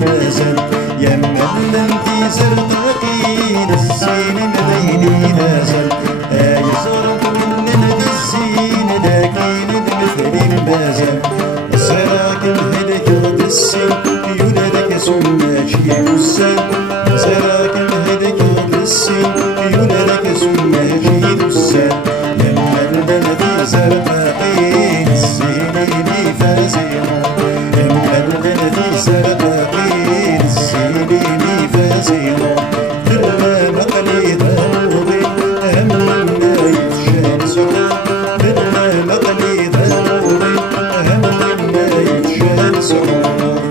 مازال يمن في زرقاقين الزين مديني نازل يزرق من الزين لكن المثل مازال زراك الهدك السن يولدك سماشي بسان زراك الهدك السن يولدك سماشي بسان يمن في زرقاقين الزين فازين يمن في زرقاقين الزين فازين درنا مقليد موضي همنا يتشان سعود درنا مقليد موضي همنا يتشان سعود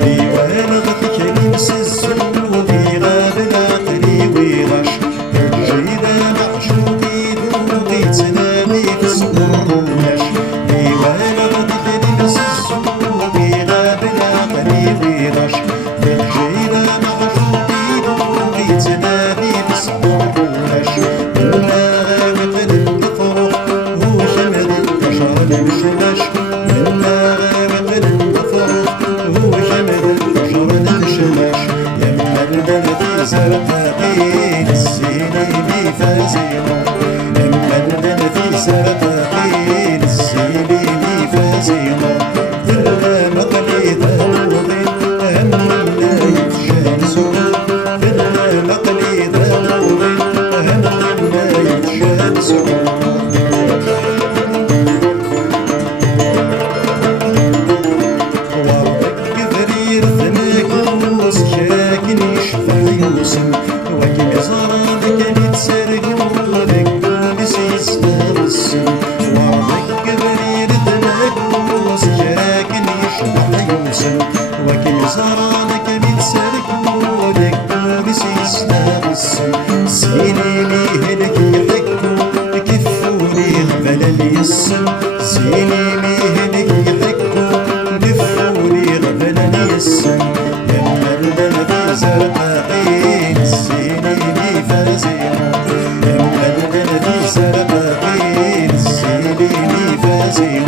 ديوان غثك يمسس وفي غاب العقلي ويغش الجيدة معشوقي ذوقي تنامي في صدورناش ديوان غثك يمسس وفي غاب العقلي ويغش الجيدة معشوقي ذوقي تنامي في صدورناش منا غاوي الفروق هو شمد البشر المشمش منا غاوي الفروق هو شمد البشر المشمش يمن في زرقاقين الزين فازين يمن في زرقاقين الزين فازين درنا مقليد موضي همنا يتشان سعود درنا مقليد موضي همنا يتشان سعود شاكن يشفع يوسم وكي زرادك يتسرق ولك بسيس السم وعضك بريد دماغوس شاكن يشفع يوسم وكي زرادك يتسرق ولك بسيس السم سيني ميهلك يحكو كفوني غفل اليسم سيني ميهلك يحكو كفوني غفل اليسم في زرقاقين الزين فازين يمن في زرقاقين الزين فازين